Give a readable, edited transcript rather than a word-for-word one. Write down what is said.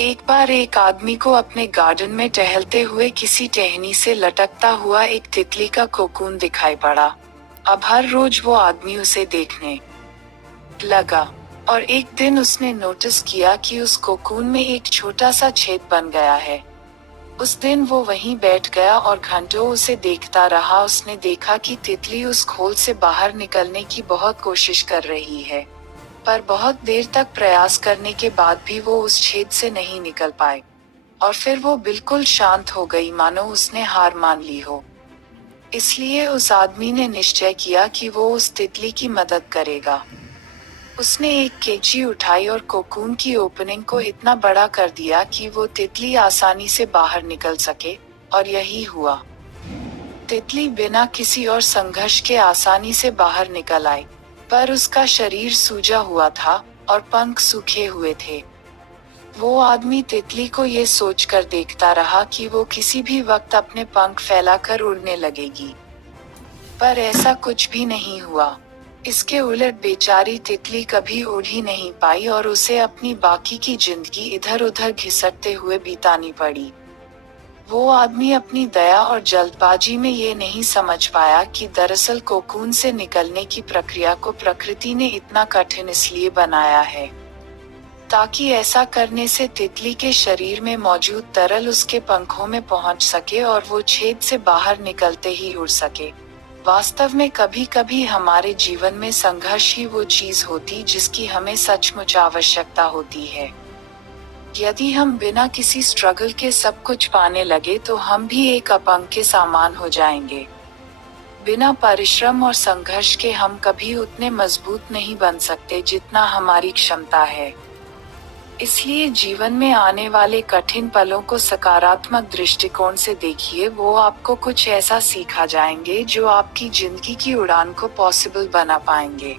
एक बार एक आदमी को अपने गार्डन में टहलते हुए किसी टहनी से लटकता हुआ एक तितली का कोकून दिखाई पड़ा। अब हर रोज वो आदमी उसे देखने लगा और एक दिन उसने नोटिस किया कि उस कोकून में एक छोटा सा छेद बन गया है। उस दिन वो वहीं बैठ गया और घंटों उसे देखता रहा। उसने देखा कि तितली उस खोल से बाहर निकलने की बहुत कोशिश कर रही है, पर बहुत देर तक प्रयास करने के बाद भी वो उस छेद से नहीं निकल पाए। और फिर वो बिल्कुल शांत हो गई, मानो उसने हार मान ली हो। इसलिए उस आदमी ने निश्चय किया कि वो उस तितली की मदद करेगा। उसने एक कैंची उठाई और कोकून की ओपनिंग को इतना बड़ा कर दिया कि वो तितली आसानी से बाहर निकल सके, और यही हुआ। तितली बिना किसी और संघर्ष के आसानी से बाहर निकल आई, पर उसका शरीर सूजा हुआ था और पंख सूखे हुए थे। वो आदमी तितली को ये सोचकर देखता रहा कि वो किसी भी वक्त अपने पंख फैलाकर उड़ने लगेगी, पर ऐसा कुछ भी नहीं हुआ। इसके उलट बेचारी तितली कभी उड़ ही नहीं पाई और उसे अपनी बाकी की जिंदगी इधर उधर घिसटते हुए बितानी पड़ी। वो आदमी अपनी दया और जल्दबाजी में ये नहीं समझ पाया कि दरअसल कोकून से निकलने की प्रक्रिया को प्रकृति ने इतना कठिन इसलिए बनाया है ताकि ऐसा करने से तितली के शरीर में मौजूद तरल उसके पंखों में पहुंच सके और वो छेद से बाहर निकलते ही उड़ सके। वास्तव में कभी कभी हमारे जीवन में संघर्ष ही वो चीज होती जिसकी हमें सचमुच आवश्यकता होती है। यदि हम बिना किसी स्ट्रगल के सब कुछ पाने लगे तो हम भी एक अपंग के समान हो जाएंगे। बिना परिश्रम और संघर्ष के हम कभी उतने मजबूत नहीं बन सकते जितना हमारी क्षमता है। इसलिए जीवन में आने वाले कठिन पलों को सकारात्मक दृष्टिकोण से देखिए। वो आपको कुछ ऐसा सिखा जाएंगे जो आपकी जिंदगी की उड़ान को पॉसिबल बना पाएंगे।